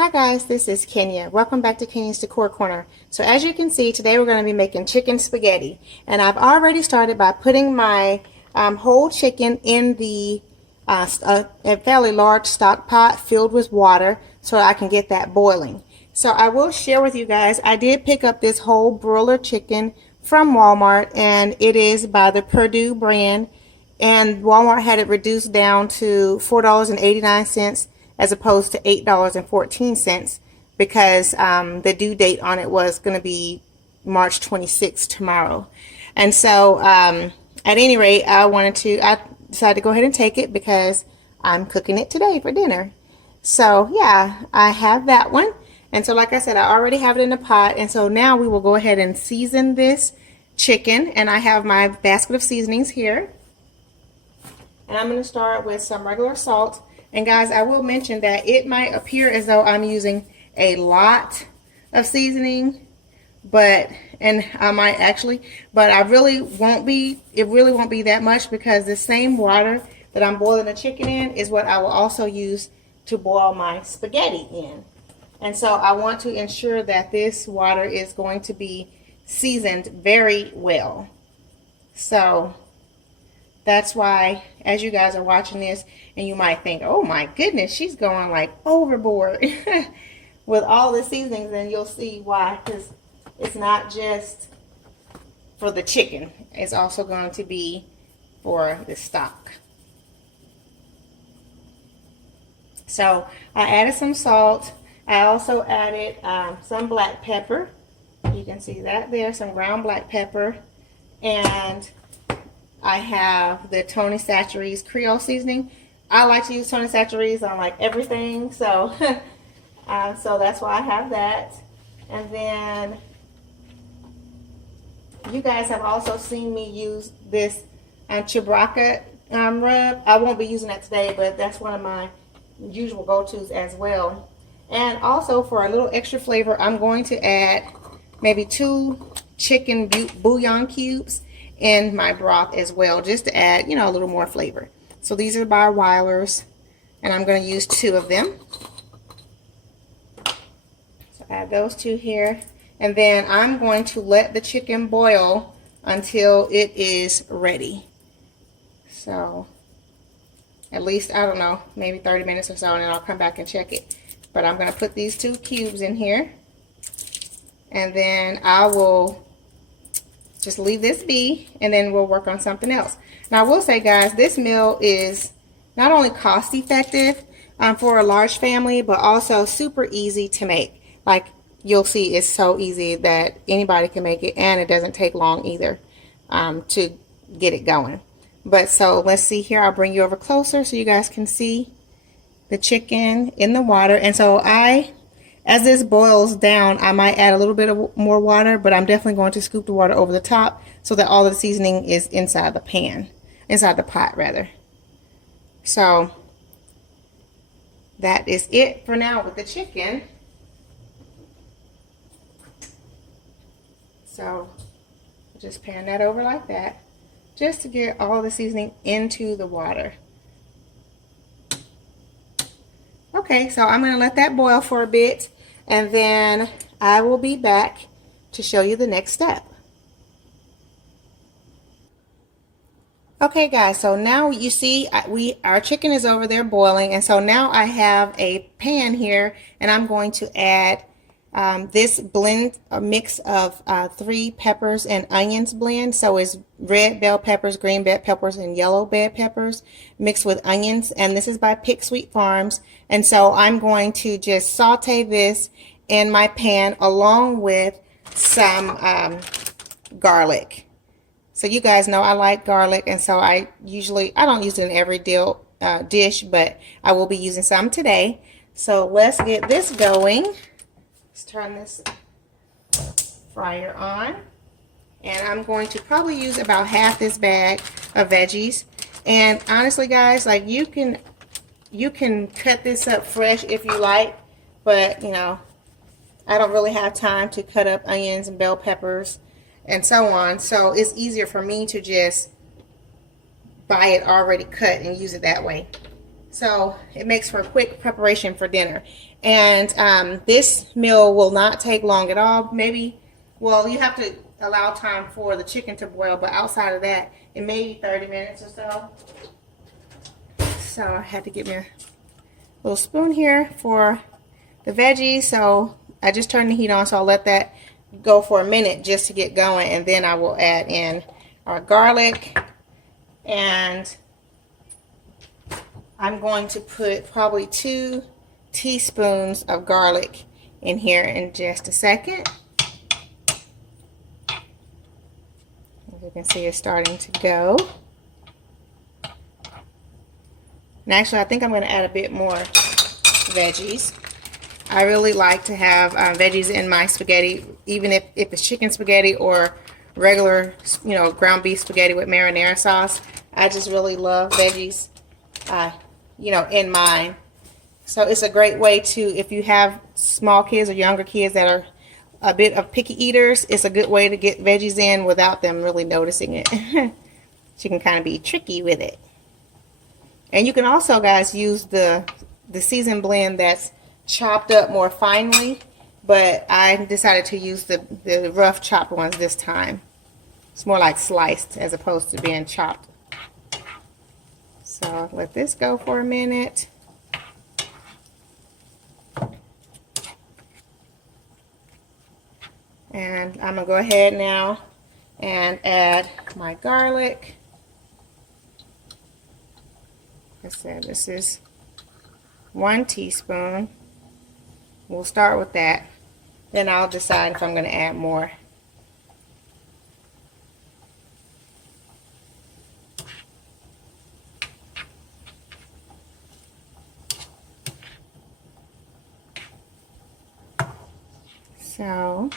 Hi guys, this is Kenya. Welcome back to Kenya's Decor Corner. So as you can see, today we're going to be making chicken spaghetti. And I've already started by putting my whole chicken in the a fairly large stock pot filled with water so I can get that boiling. So I will share with you guys, I did pick up this whole broiler chicken from Walmart, and it is by the Purdue brand. And Walmart had it reduced down to $4.89 as opposed to $8.14 because the due date on it was going to be March 26th tomorrow. And so at any rate, I decided to go ahead and take it because I'm cooking it today for dinner. So yeah, I have that one. And so like I said, I already have it in the pot. And so now we will go ahead and season this chicken. And I have my basket of seasonings here. And I'm going to start with some regular salt. And guys, I will mention that it might appear as though I'm using a lot of seasoning, but I really won't be. It really won't be that much because the same water that I'm boiling the chicken in is what I will also use to boil my spaghetti in. And so I want to ensure that this water is going to be seasoned very well. So that's why, as you guys are watching this, and you might think, oh my goodness, she's going like overboard with all the seasonings, and you'll see why, because it's not just for the chicken. It's also going to be for the stock. So I added some salt. I also added some black pepper. You can see that there, some ground black pepper. And I have the Tony Chachere's Creole seasoning. I like to use Tony Chachere's on like everything, so so that's why I have that. And then you guys have also seen me use this Ciabatta rub. I won't be using that today, but that's one of my usual go-tos as well. And also for a little extra flavor, I'm going to add maybe 2 chicken bouillon cubes in my broth as well, just to add, a little more flavor. So these are by Weiler's, and I'm going to use 2 of them. So add those 2 here, and then I'm going to let the chicken boil until it is ready. So at least, I don't know, maybe 30 minutes or so, and then I'll come back and check it. But I'm going to put these 2 cubes in here, and then I will just leave this be, and then we'll work on something else. Now I will say, guys, this meal is not only cost effective for a large family, but also super easy to make. Like you'll see, it's so easy that anybody can make it, and it doesn't take long either to get it going. But so let's see here. I'll bring you over closer so you guys can see the chicken in the water. And so as this boils down, I might add a little bit of more water, but I'm definitely going to scoop the water over the top so that all of the seasoning is inside the pan, inside the pot rather. So that is it for now with the chicken. So just pan that over like that, just to get all the seasoning into the water. Okay, so I'm going to let that boil for a bit, and then I will be back to show you the next step. Okay guys, so now you see our chicken is over there boiling, and so now I have a pan here, and I'm going to add this blend, a mix of 3 peppers and onions blend. So it's red bell peppers, green bell peppers, and yellow bell peppers mixed with onions, and this is by Pick Sweet Farms. And so I'm going to just saute this in my pan along with some garlic. So you guys know I like garlic, and so I don't use it in every dish, but I will be using some today. So let's get this going. Let's turn this fryer on, and I'm going to probably use about half this bag of veggies. And honestly guys, like you can cut this up fresh if you like, but I don't really have time to cut up onions and bell peppers and so on, so it's easier for me to just buy it already cut and use it that way. So it makes for a quick preparation for dinner. And this meal will not take long at all. Maybe, well, you have to allow time for the chicken to boil, but outside of that, it may be 30 minutes or so. So I had to get me a little spoon here for the veggies. So I just turned the heat on, so I'll let that go for a minute just to get going, and then I will add in our garlic, and I'm going to put probably 2 teaspoons of garlic in here in just a second. As you can see, it's starting to go. And actually, I think I'm going to add a bit more veggies. I really like to have veggies in my spaghetti, even if it's chicken spaghetti or regular, ground beef spaghetti with marinara sauce. I just really love veggies, in mine. So it's a great way to, if you have small kids or younger kids that are a bit of picky eaters, it's a good way to get veggies in without them really noticing it. You can kind of be tricky with it. And you can also, guys, use the seasoned blend that's chopped up more finely, but I decided to use the rough chopped ones this time. It's more like sliced as opposed to being chopped. So I'll let this go for a minute. And I'm going to go ahead now and add my garlic. Like I said, this is 1 teaspoon. We'll start with that. Then I'll decide if I'm going to add more. So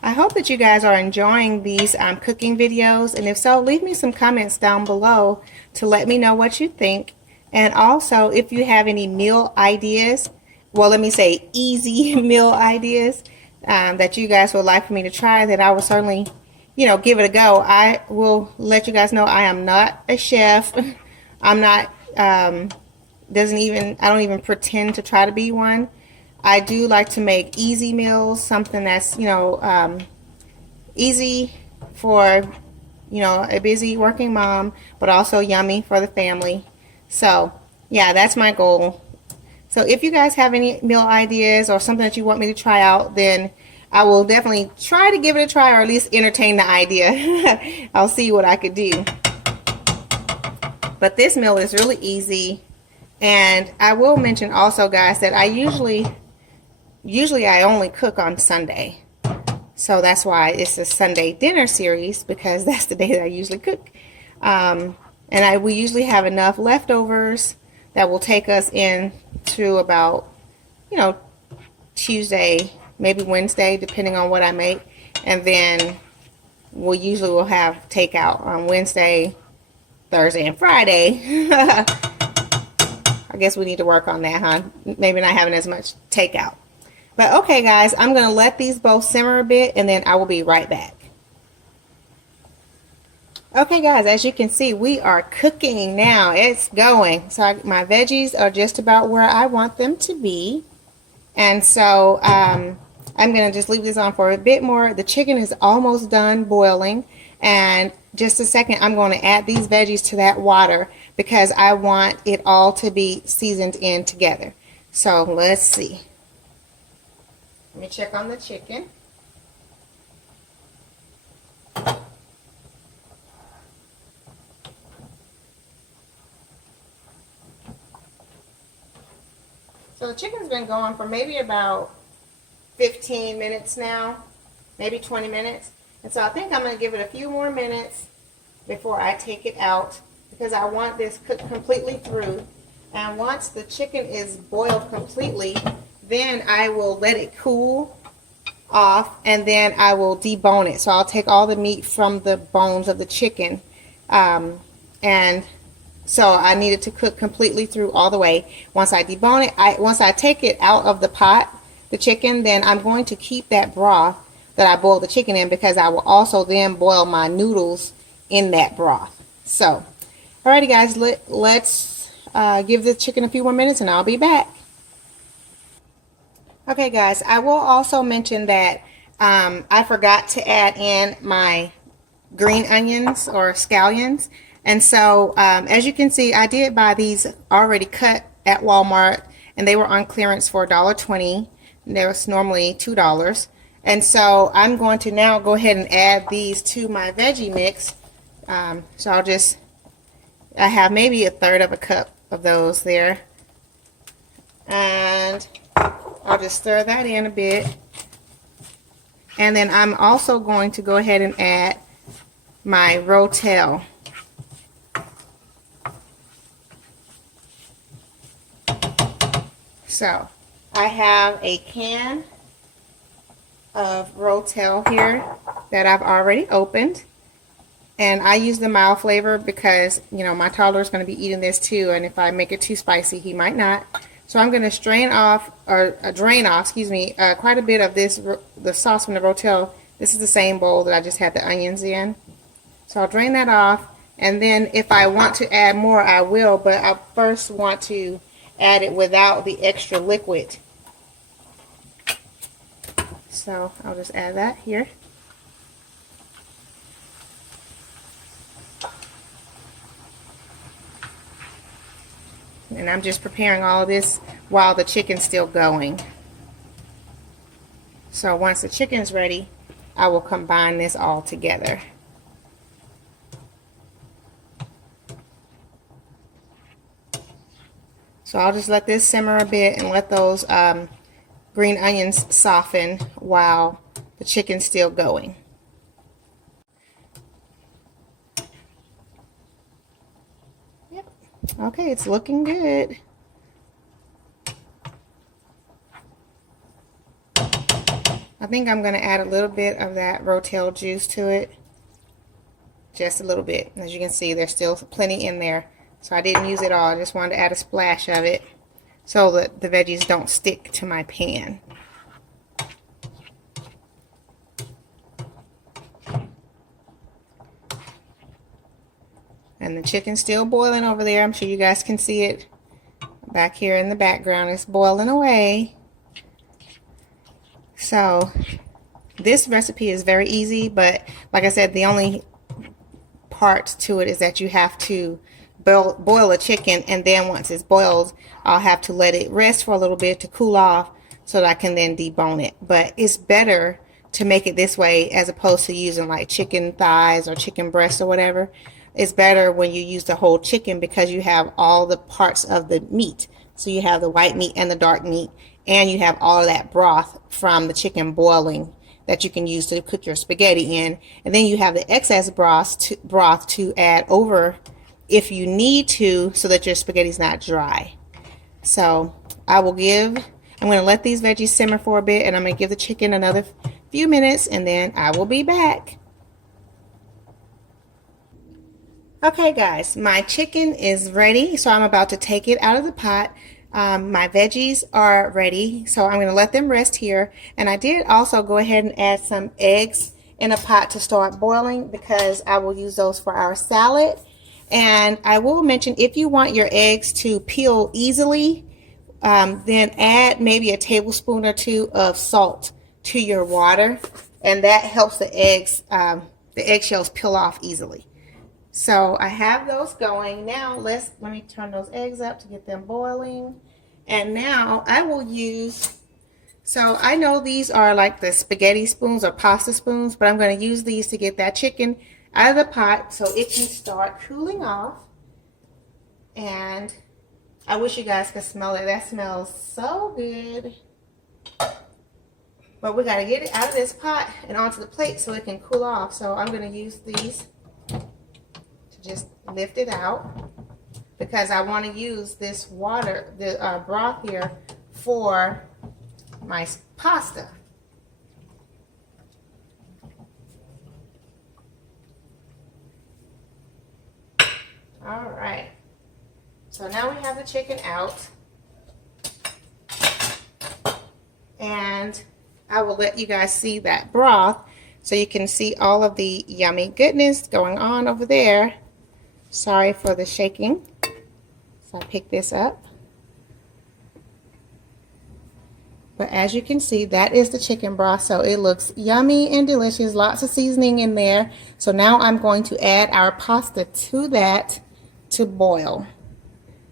I hope that you guys are enjoying these cooking videos, and if so, leave me some comments down below to let me know what you think. And also, if you have any meal ideas, well, let me say easy meal ideas that you guys would like for me to try, that I will certainly, give it a go. I will let you guys know I am not a chef. I'm not, I don't even pretend to try to be one. I do like to make easy meals, something that's, easy for, a busy working mom, but also yummy for the family. So, yeah, that's my goal. So if you guys have any meal ideas or something that you want me to try out, then I will definitely try to give it a try, or at least entertain the idea. I'll see what I could do. But this meal is really easy. And I will mention also, guys, that I usually I only cook on Sunday. So that's why it's a Sunday dinner series, because that's the day that I usually cook. And we usually have enough leftovers that will take us into about, Tuesday, maybe Wednesday, depending on what I make. And then we usually will have takeout on Wednesday, Thursday, and Friday. I guess we need to work on that, huh? Maybe not having as much takeout. But okay, guys, I'm going to let these both simmer a bit, and then I will be right back. Okay, guys, as you can see, we are cooking now. It's going. So my veggies are just about where I want them to be. And so I'm going to just leave this on for a bit more. The chicken is almost done boiling. And just a second, I'm going to add these veggies to that water, because I want it all to be seasoned in together. So let's see. Let me check on the chicken. So the chicken's been going for maybe about 15 minutes now, maybe 20 minutes. And so I think I'm going to give it a few more minutes before I take it out, because I want this cooked completely through. And once the chicken is boiled completely, then I will let it cool off, and then I will debone it. So I'll take all the meat from the bones of the chicken. And so I need it to cook completely through all the way. Once I debone it, once I take it out of the pot, the chicken, then I'm going to keep that broth that I boiled the chicken in, because I will also then boil my noodles in that broth. So, alrighty, guys, let's give the chicken a few more minutes and I'll be back. Okay guys, I will also mention that I forgot to add in my green onions or scallions. And so as you can see, I did buy these already cut at Walmart, and they were on clearance for $1.20. They was normally $2. And so I'm going to now go ahead and add these to my veggie mix. So I have maybe 1/3 of a cup of those there. And I'll just stir that in a bit. And then I'm also going to go ahead and add my rotel. So I have a can of rotel here that I've already opened, and I use the mild flavor because, you know, my toddler is going to be eating this too, and if I make it too spicy he might not. So I'm going to drain off quite a bit of the sauce from the rotel. This is the same bowl that I just had the onions in. So I'll drain that off, and then if I want to add more I will, but I first want to add it without the extra liquid. So I'll just add that here. And I'm just preparing all of this while the chicken's still going. So once the chicken's ready, I will combine this all together. So I'll just let this simmer a bit and let those green onions soften while the chicken's still going. Yep. Okay, it's looking good. I think I'm going to add a little bit of that rotel juice to it. Just a little bit. As you can see, there's still plenty in there. So I didn't use it all. I just wanted to add a splash of it so that the veggies don't stick to my pan. And the chicken's still boiling over there. I'm sure you guys can see it back here in the background. It's boiling away. So this recipe is very easy, but like I said, the only part to it is that you have to boil a chicken, and then once it's boiled I'll have to let it rest for a little bit to cool off so that I can then debone it. But it's better to make it this way as opposed to using like chicken thighs or chicken breasts or whatever. It's better when you use the whole chicken because you have all the parts of the meat. So you have the white meat and the dark meat, and you have all of that broth from the chicken boiling that you can use to cook your spaghetti in. And then you have the excess broth to add over if you need to, so that your spaghetti is not dry. So I'm going to let these veggies simmer for a bit, and I'm going to give the chicken another few minutes, and then I will be back. Okay guys, my chicken is ready, so I'm about to take it out of the pot. My veggies are ready, so I'm going to let them rest here. And I did also go ahead and add some eggs in a pot to start boiling because I will use those for our salad. And I will mention, if you want your eggs to peel easily, then add maybe a tablespoon or 2 of salt to your water, and that helps the eggshells peel off easily. So I have those going. Now let me turn those eggs up to get them boiling. And now I will use, so I know these are like the spaghetti spoons or pasta spoons, but I'm going to use these to get that chicken out of the pot so it can start cooling off. And I wish you guys could smell it. That smells so good. But we got to get it out of this pot and onto the plate so it can cool off. So I'm going to use these to just lift it out, because I want to use this water, the broth here, for my pasta. All right, so now we have the chicken out, and I will let you guys see that broth so you can see all of the yummy goodness going on over there. Sorry for the shaking. So I pick this up. But as you can see, that is the chicken broth. So it looks yummy and delicious. Lots of seasoning in there. So now I'm going to add our pasta to that to boil.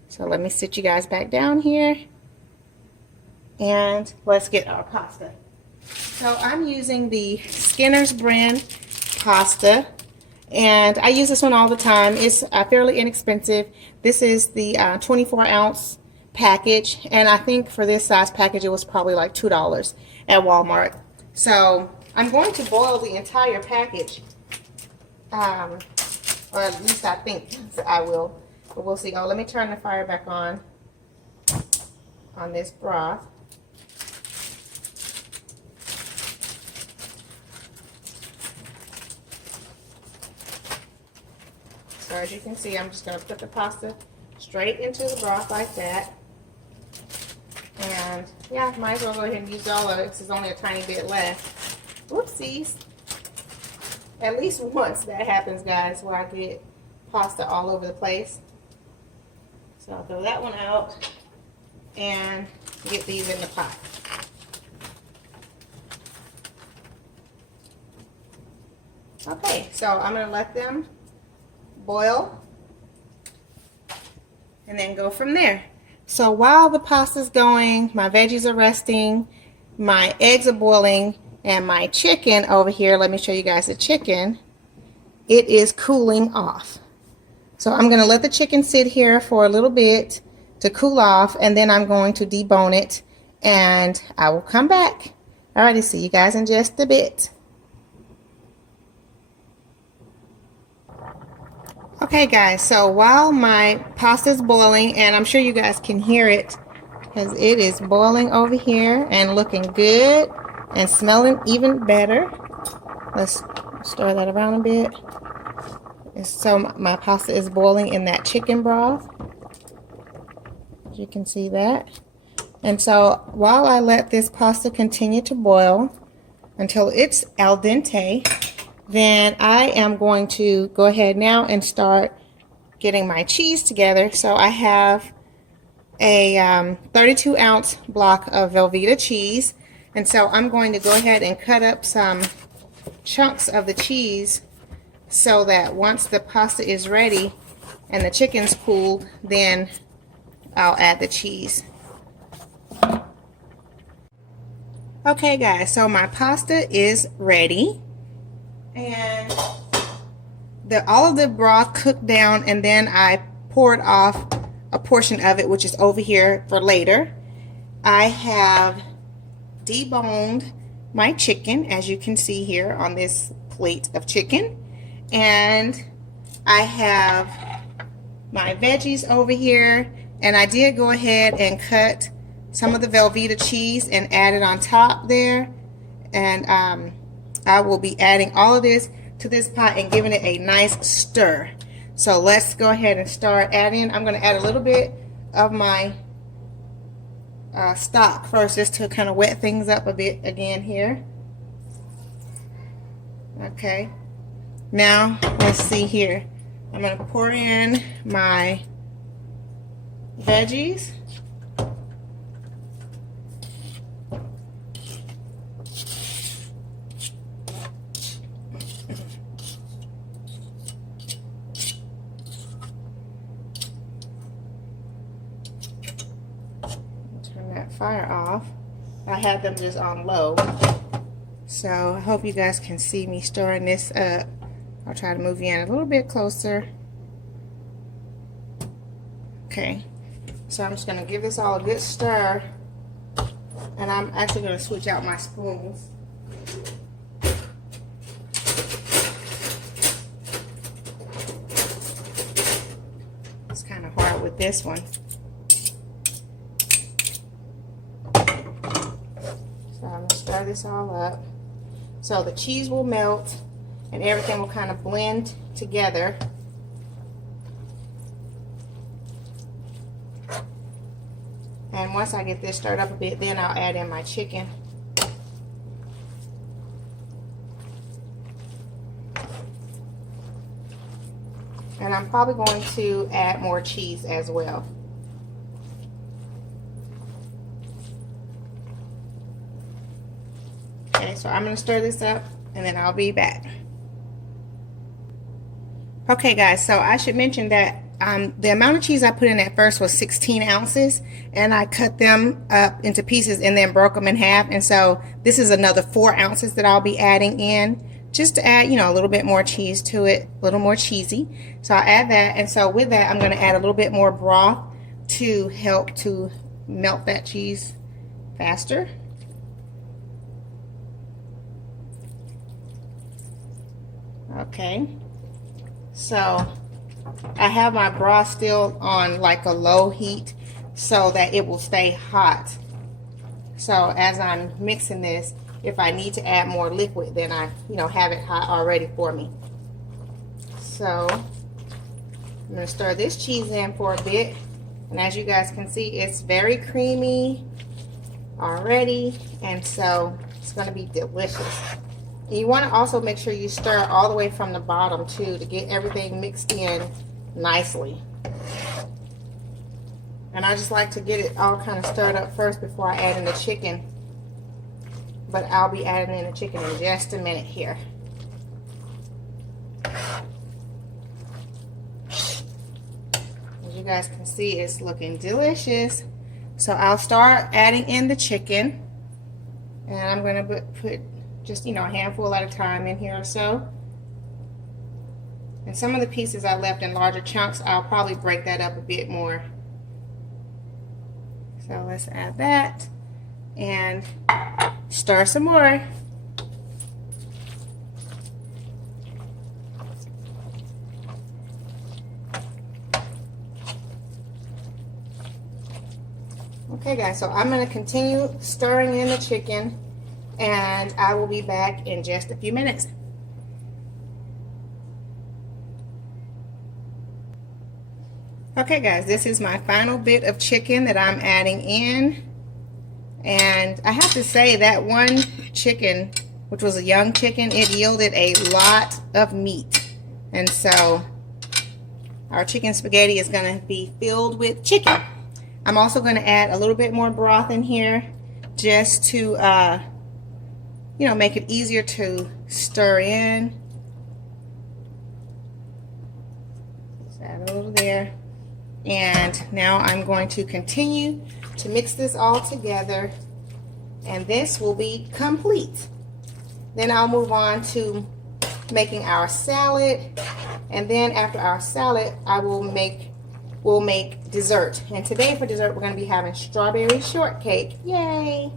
So let me sit you guys back down here. And let's get our pasta. So I'm using the Skinner's brand pasta. And I use this one all the time. It's fairly inexpensive. This is the 24-ounce package, and I think for this size package it was probably like $2 at Walmart. So I'm going to boil the entire package, or at least I think I will, but we'll see. Oh, let me turn the fire back on this broth. So as you can see, I'm just going to put the pasta straight into the broth like that. And yeah, might as well go ahead and use all of it because there's only a tiny bit left. Whoopsies. At least once that happens, guys, where I get pasta all over the place. So I'll throw that one out and get these in the pot. Okay, so I'm going to let them boil and then go from there. So while the pasta's going, my veggies are resting, my eggs are boiling, and my chicken over here, let me show you guys the chicken, it is cooling off. So I'm going to let the chicken sit here for a little bit to cool off, and then I'm going to debone it, and I will come back. Alrighty, see you guys in just a bit. Okay guys, so while my pasta is boiling, and I'm sure you guys can hear it because it is boiling over here and looking good and smelling even better. Let's stir that around a bit. And so my pasta is boiling in that chicken broth. As you can see that. And so while I let this pasta continue to boil until it's al dente, then I am going to go ahead now and start getting my cheese together. So I have a 32-ounce block of Velveeta cheese, and so I'm going to go ahead and cut up some chunks of the cheese so that once the pasta is ready and the chicken's cooled, then I'll add the cheese. Okay guys, so my pasta is ready. And all of the broth cooked down, and then I poured off a portion of it, which is over here for later. I have deboned my chicken, as you can see here on this plate of chicken, and I have my veggies over here, and I did go ahead and cut some of the Velveeta cheese and add it on top there, and I will be adding all of this to this pot and giving it a nice stir. So let's go ahead and start adding. I'm going to add a little bit of my stock first, just to kind of wet things up a bit again here. Okay. Now let's see here. I'm going to pour in my veggies. Fire off. I had them just on low, so I hope you guys can see me stirring this up. I'll try to move you in a little bit closer. Okay, so I'm just going to give this all a good stir, and I'm actually going to switch out my spoons. It's kind of hard with this one. So I'm going to stir this all up so the cheese will melt and everything will kind of blend together. And once I get this stirred up a bit, then I'll add in my chicken. And I'm probably going to add more cheese as well. Okay, so I'm going to stir this up and then I'll be back. Okay guys, so I should mention that the amount of cheese I put in at first was 16 ounces, and I cut them up into pieces and then broke them in half. And so this is another 4 ounces that I'll be adding in, just to add, you know, a little bit more cheese to it, a little more cheesy. So I'll add that, and so with that I'm going to add a little bit more broth to help to melt that cheese faster. Okay, so I have my broth still on like a low heat so that it will stay hot. So as I'm mixing this, if I need to add more liquid, then I, you know, have it hot already for me. So I'm going to stir this cheese in for a bit, and as you guys can see, it's very creamy already, and so it's going to be delicious. You want to also make sure you stir all the way from the bottom too, to get everything mixed in nicely. And I just like to get it all kind of stirred up first before I add in the chicken. But I'll be adding in the chicken in just a minute here. As you guys can see, it's looking delicious. So I'll start adding in the chicken. And I'm going to put just, you know, a handful at a time in here or so. And some of the pieces I left in larger chunks, I'll probably break that up a bit more. So let's add that and stir some more. Okay guys, so I'm going to continue stirring in the chicken, and I will be back in just a few minutes. Okay guys, this is my final bit of chicken that I'm adding in, and I have to say that one chicken, which was a young chicken, it yielded a lot of meat, and so our chicken spaghetti is going to be filled with chicken. I'm also going to add a little bit more broth in here just to you know, make it easier to stir in. Just add a little there. And now I'm going to continue to mix this all together, and this will be complete. Then I'll move on to making our salad, and then after our salad we'll make dessert. And today for dessert we're going to be having strawberry shortcake. Yay!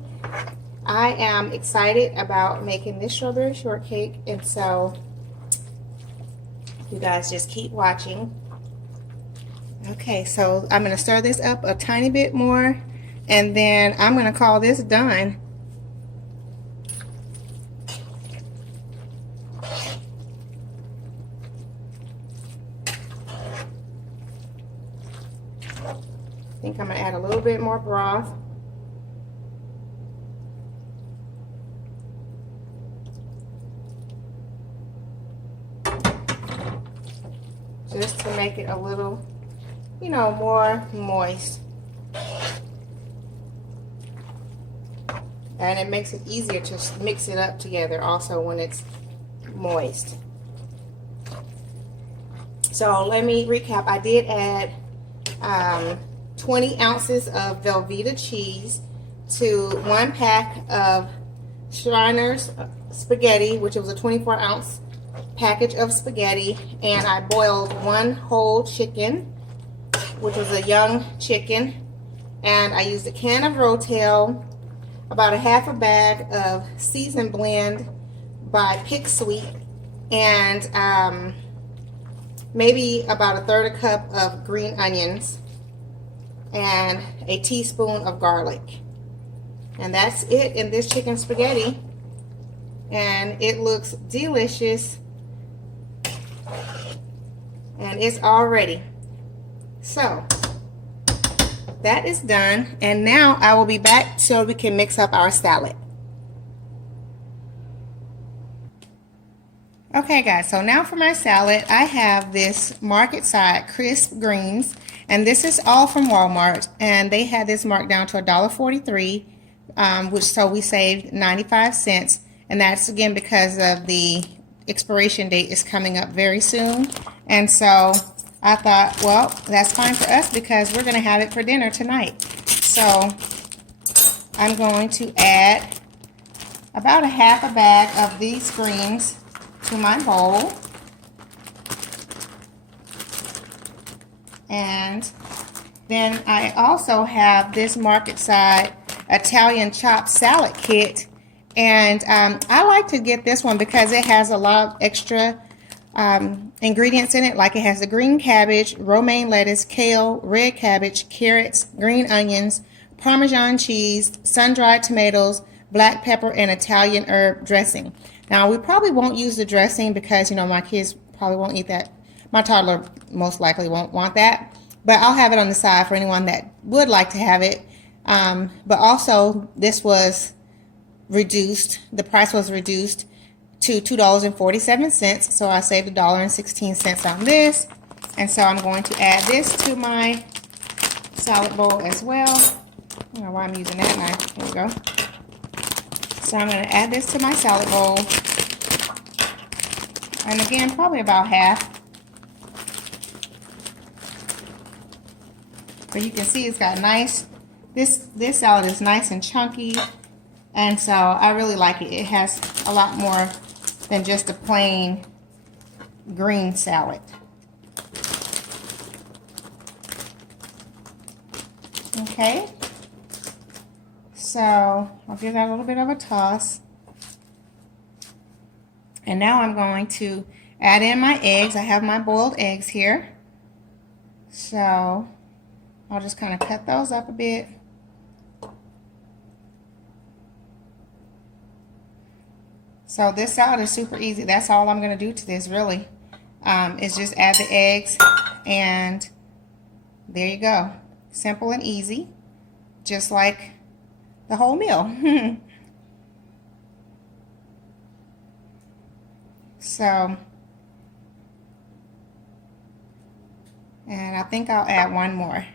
I am excited about making this strawberry shortcake, and so you guys just keep watching. Okay, so I'm going to stir this up a tiny bit more, and then I'm going to call this done. I think I'm going to add a little bit more broth. Just to make it a little, you know, more moist. And it makes it easier to mix it up together also when it's moist. So let me recap. I did add 20 ounces of Velveeta cheese to 1 pack of Schreiner's spaghetti, which was a 24-ounce package of spaghetti, and I boiled 1 whole chicken, which was a young chicken, and I used a can of Rotel, about a half a bag of seasoned blend by Pick Sweet, and maybe about a 1/3 cup of green onions, and a teaspoon of garlic. And that's it in this chicken spaghetti, and it looks delicious, and it's all ready. So that is done, and now I will be back so we can mix up our salad. Okay guys, so now for my salad, I have this market side crisp greens, and this is all from Walmart, and they had this marked down to $1.43, which so we saved 95 cents. And that's again because of the expiration date is coming up very soon. And so I thought, well, that's fine for us because we're going to have it for dinner tonight. So I'm going to add about a half a bag of these greens to my bowl. And then I also have this Market Side Italian chopped salad kit. And I like to get this one because it has a lot of extra ingredients in it. Like it has the green cabbage, romaine lettuce, kale, red cabbage, carrots, green onions, Parmesan cheese, sun-dried tomatoes, black pepper, and Italian herb dressing. Now, we probably won't use the dressing because, you know, my kids probably won't eat that. My toddler most likely won't want that. But I'll have it on the side for anyone that would like to have it. But also, this was reduced. The price was reduced to $2.47. So I saved $1.16 on this. And so I'm going to add this to my salad bowl as well. I don't know why I'm using that knife. There we go. So I'm going to add this to my salad bowl. And again, probably about half. But you can see it's got nice, this salad is nice and chunky. And so I really like it. It has a lot more than just a plain green salad. Okay. So I'll give that a little bit of a toss. And now I'm going to add in my eggs. I have my boiled eggs here. So I'll just kind of cut those up a bit. So this salad is super easy. That's all I'm going to do to this really. Is just add the eggs and there you go. Simple and easy. Just like the whole meal. So, and I think I'll add one more.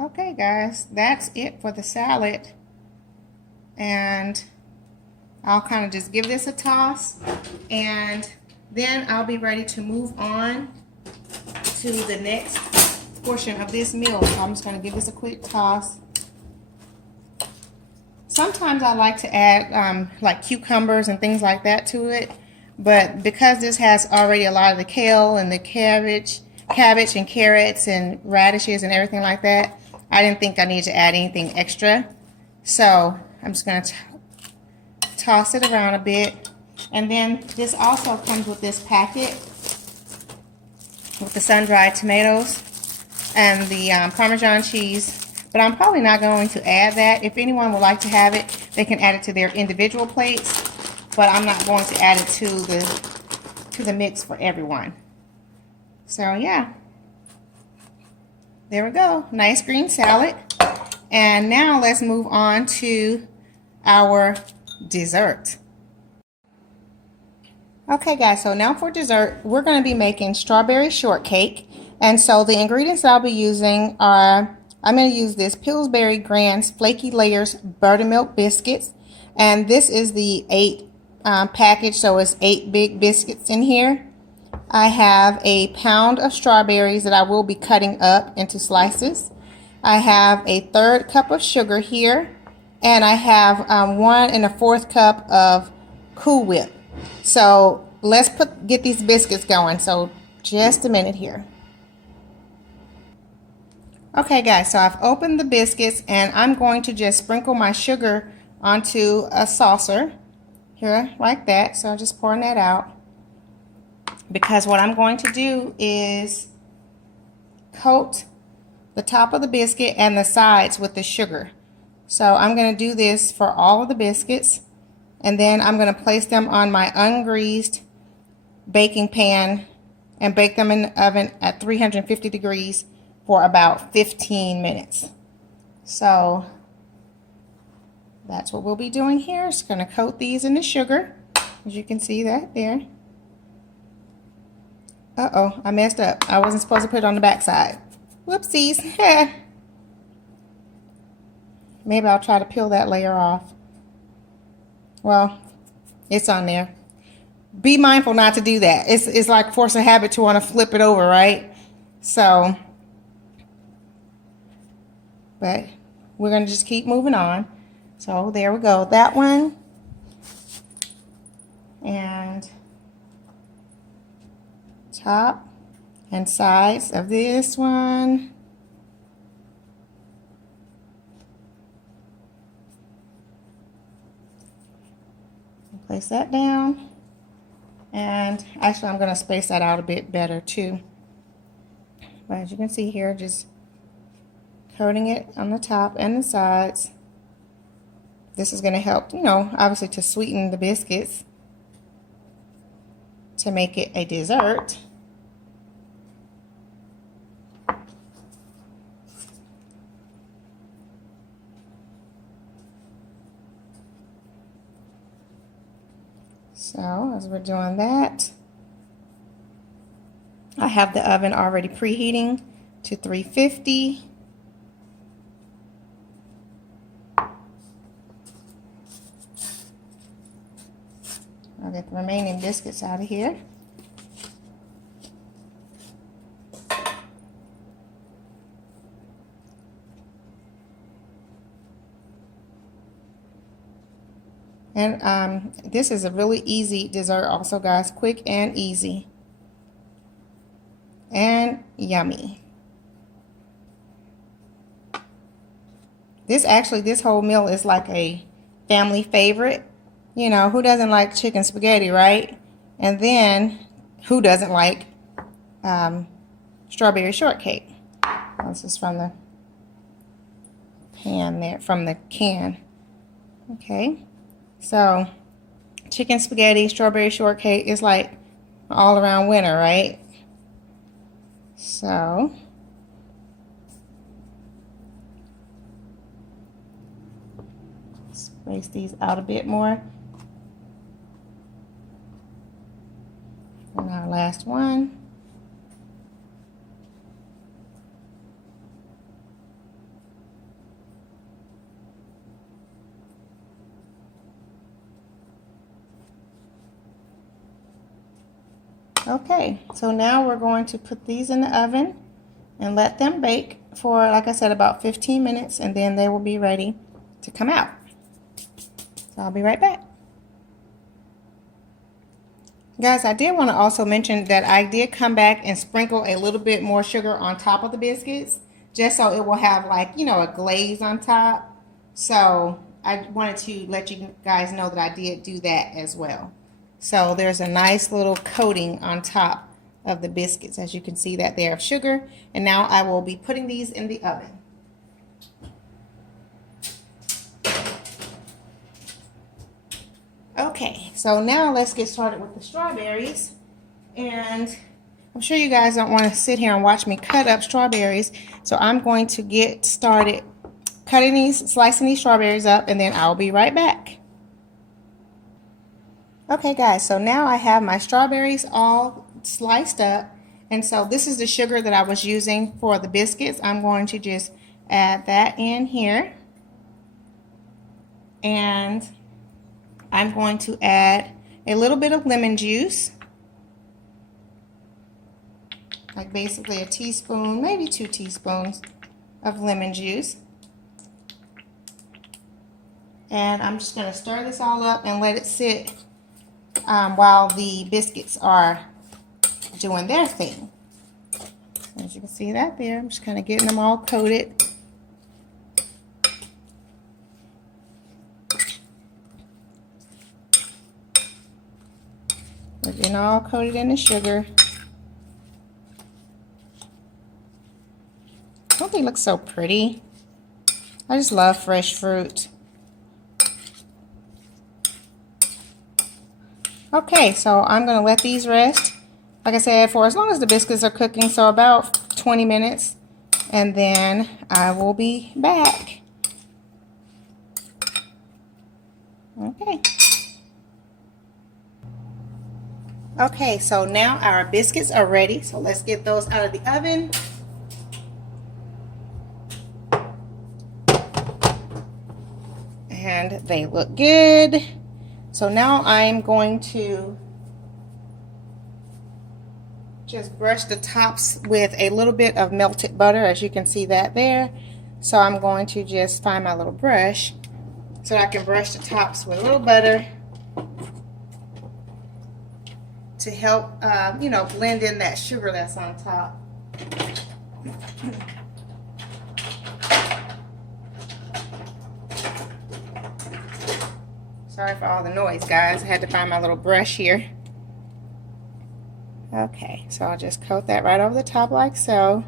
Okay guys, that's it for the salad. And I'll kind of just give this a toss and then I'll be ready to move on to the next portion of this meal. So I'm just going to give this a quick toss. Sometimes I like to add like cucumbers and things like that to it, but because this has already a lot of the kale and the cabbage and carrots and radishes and everything like that, I didn't think I needed to add anything extra. So I'm just going to toss it around a bit. And then this also comes with this packet with the sun-dried tomatoes and the Parmesan cheese. But I'm probably not going to add that. If anyone would like to have it, they can add it to their individual plates. But I'm not going to add it to the mix for everyone. So yeah. There we go. Nice green salad. And now let's move on to our dessert. Okay guys, so now for dessert, we're going to be making strawberry shortcake. And so the ingredients that I'll be using are, I'm going to use this Pillsbury Grand's Flaky Layers Buttermilk Biscuits. And this is the 8 package, so it's 8 big biscuits in here. I have a pound of strawberries that I will be cutting up into slices. I have a 1/3 cup of sugar here. And I have 1 1/4 cup of Cool Whip. So let's get these biscuits going. So just a minute here. Okay guys, so I've opened the biscuits and I'm going to just sprinkle my sugar onto a saucer here like that. So I'm just pouring that out. Because what I'm going to do is coat the top of the biscuit and the sides with the sugar. So I'm going to do this for all of the biscuits. And then I'm going to place them on my ungreased baking pan and bake them in the oven at 350 degrees for about 15 minutes. So that's what we'll be doing here. Just going to coat these in the sugar, as you can see that there. Uh-oh, I messed up. I wasn't supposed to put it on the back side. Whoopsies. Maybe I'll try to peel that layer off. Well, it's on there. Be mindful not to do that. It's like force a habit to want to flip it over, right? So, but we're going to just keep moving on. So there we go. That one. And top and sides of this one. Place that down. And actually I'm going to space that out a bit better too. But as you can see here, just coating it on the top and the sides. This is going to help, you know, obviously to sweeten the biscuits to make it a dessert. So as we're doing that, I have the oven already preheating to 350. I'll get the remaining biscuits out of here. And this is a really easy dessert also, guys. Quick and easy. And yummy. This whole meal is like a family favorite. You know, who doesn't like chicken spaghetti, right? And then, who doesn't like strawberry shortcake? This is from the pan there, from the can. Okay. So, chicken spaghetti, strawberry shortcake is like all around winner, right? So, space these out a bit more. And our last one. Okay, so now we're going to put these in the oven and let them bake for, like I said, about 15 minutes, and then they will be ready to come out. So I'll be right back. Guys, I did want to also mention that I did come back and sprinkle a little bit more sugar on top of the biscuits, just so it will have, like, you know, a glaze on top. So I wanted to let you guys know that I did do that as well. So there's a nice little coating on top of the biscuits, as you can see that there, of sugar. And now I will be putting these in the oven. Okay, so now let's get started with the strawberries. And I'm sure you guys don't want to sit here and watch me cut up strawberries, so I'm going to get started slicing these strawberries up, and then I'll be right back. Okay guys, so now I have my strawberries all sliced up, and so this is the sugar that I was using for the biscuits. I'm going to just add that in here, and I'm going to add a little bit of lemon juice, like basically a teaspoon, maybe 2 teaspoons of lemon juice. And I'm just going to stir this all up and let it sit while the biscuits are doing their thing. As you can see that there, I'm just kind of getting them all coated. They're getting all coated in the sugar. Don't they look so pretty? I just love fresh fruit. Okay, so I'm going to let these rest, like I said, for as long as the biscuits are cooking, so about 20 minutes, and then I will be back. Okay. Okay, so now our biscuits are ready. So let's get those out of the oven. And they look good. So now I'm going to just brush the tops with a little bit of melted butter, as you can see that there. So I'm going to just find my little brush so I can brush the tops with a little butter to help, you know, blend in that sugar that's on top. Sorry for all the noise, guys. I had to find my little brush here. Okay, so I'll just coat that right over the top like so.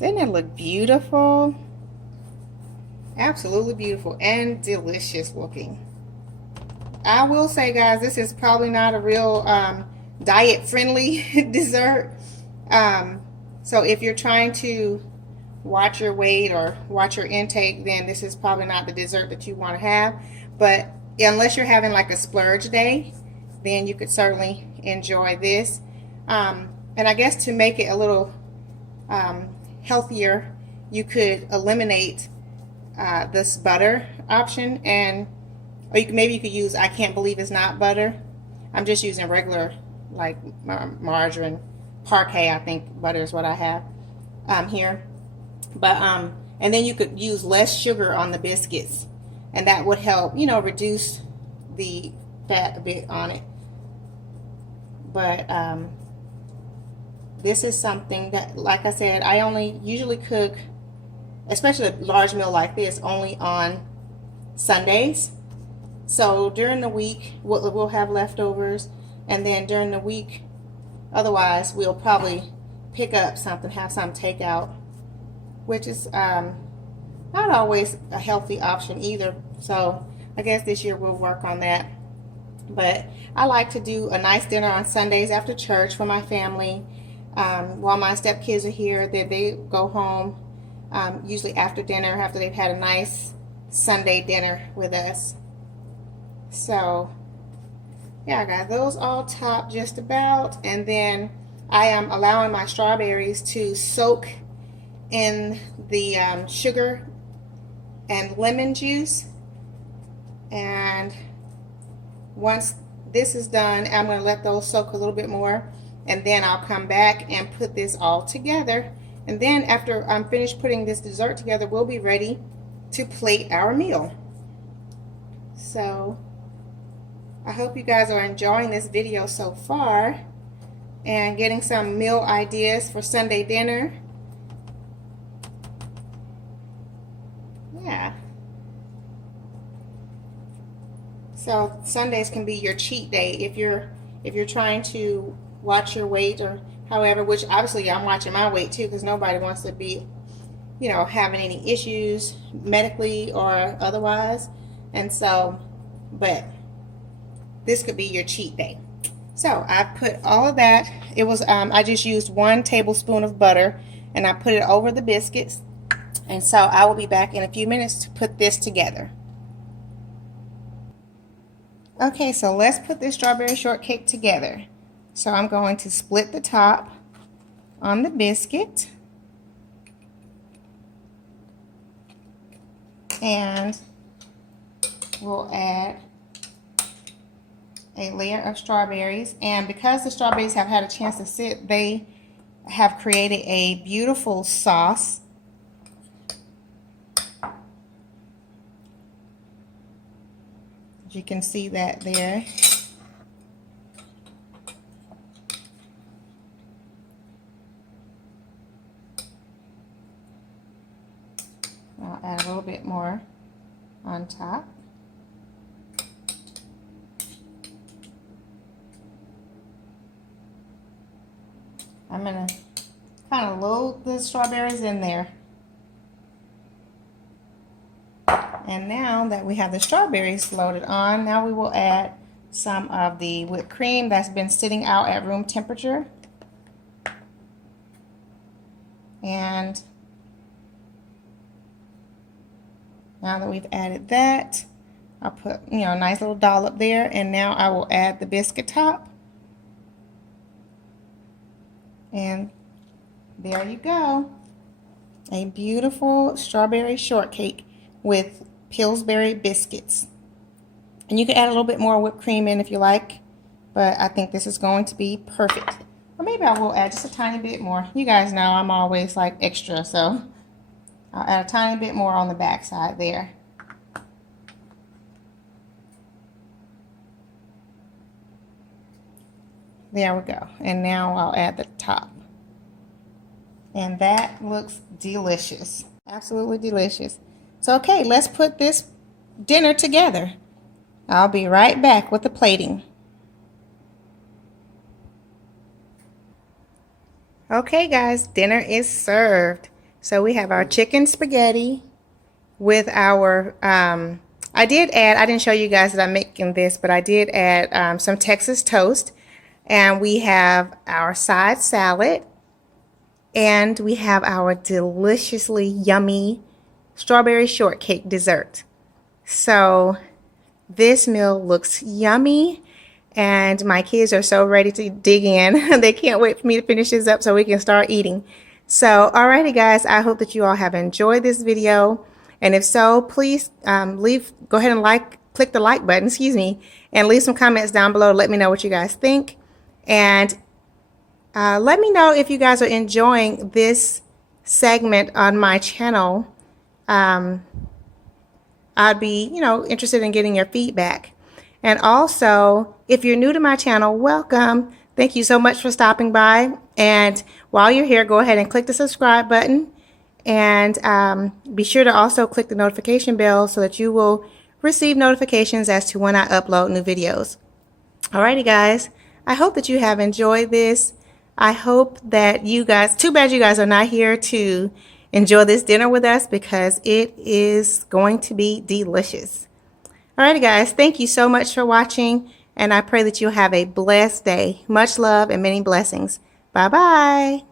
Doesn't it look beautiful? Absolutely beautiful and delicious looking. I will say, guys, this is probably not a real diet-friendly dessert. So if you're trying to watch your weight or watch your intake, then this is probably not the dessert that you want to have. But unless you're having like a splurge day, then you could certainly enjoy this. And I guess to make it a little healthier, you could eliminate this butter option, and or maybe you could use, I can't believe it's not butter. I'm just using regular, like margarine, Parquet, I think butter is what I have here. But and then you could use less sugar on the biscuits, and that would help, you know, reduce the fat a bit on it. But this is something that, like I said, I only usually cook, especially a large meal like this, only on Sundays. So during the week, we'll have leftovers, and then during the week, otherwise, we'll probably pick up something, have some takeout, which is not always a healthy option either. So I guess this year we'll work on that. But I like to do a nice dinner on Sundays after church for my family. While my stepkids are here, they go home usually after dinner, after they've had a nice Sunday dinner with us. So yeah, I got those all topped just about, and then I am allowing my strawberries to soak in the sugar and lemon juice. And once this is done, I'm going to let those soak a little bit more, and then I'll come back and put this all together. And then after I'm finished putting this dessert together, we'll be ready to plate our meal. So I hope you guys are enjoying this video so far and getting some meal ideas for Sunday dinner. Yeah. So Sundays can be your cheat day if you're trying to watch your weight, or however, which obviously I'm watching my weight too, because nobody wants to be, you know, having any issues medically or otherwise. And so, but this could be your cheat day. So I put all of that. It was I just used 1 tablespoon of butter, and I put it over the biscuits. And so I will be back in a few minutes to put this together. Okay, so let's put this strawberry shortcake together. So I'm going to split the top on the biscuit, and we'll add a layer of strawberries. And because the strawberries have had a chance to sit, they have created a beautiful sauce. You can see that there. I'll add a little bit more on top. I'm going to kind of load the strawberries in there. And now that we have the strawberries loaded on, now we will add some of the whipped cream that's been sitting out at room temperature. And now that we've added that, I'll put, you know, a nice little dollop there, and now I will add the biscuit top. And there you go. A beautiful strawberry shortcake with Pillsbury biscuits. And you can add a little bit more whipped cream in if you like, but I think this is going to be perfect. Or maybe I will add just a tiny bit more. You guys know I'm always like extra, so I'll add a tiny bit more on the back side there. There we go. And now I'll add the top. And that looks delicious. Absolutely delicious. So, okay, let's put this dinner together. I'll be right back with the plating. Okay, guys, dinner is served. So we have our chicken spaghetti with our, I didn't show you guys that I'm making this, but I did add some Texas toast. And we have our side salad. And we have our deliciously yummy strawberry shortcake dessert. So this meal looks yummy, and my kids are so ready to dig in. They can't wait for me to finish this up so we can start eating. So, alrighty guys, I hope that you all have enjoyed this video. And if so, please go ahead and click the like button, and leave some comments down below to let me know what you guys think. And let me know if you guys are enjoying this segment on my channel. I'd be, interested in getting your feedback. And also, if you're new to my channel, welcome. Thank you so much for stopping by. And while you're here, go ahead and click the subscribe button. And be sure to also click the notification bell so that you will receive notifications as to when I upload new videos. Alrighty, guys. I hope that you have enjoyed this. I hope that you guys, too bad you guys are not here to enjoy this dinner with us because it is going to be delicious. Alrighty guys, thank you so much for watching, and I pray that you'll have a blessed day. Much love and many blessings. Bye-bye.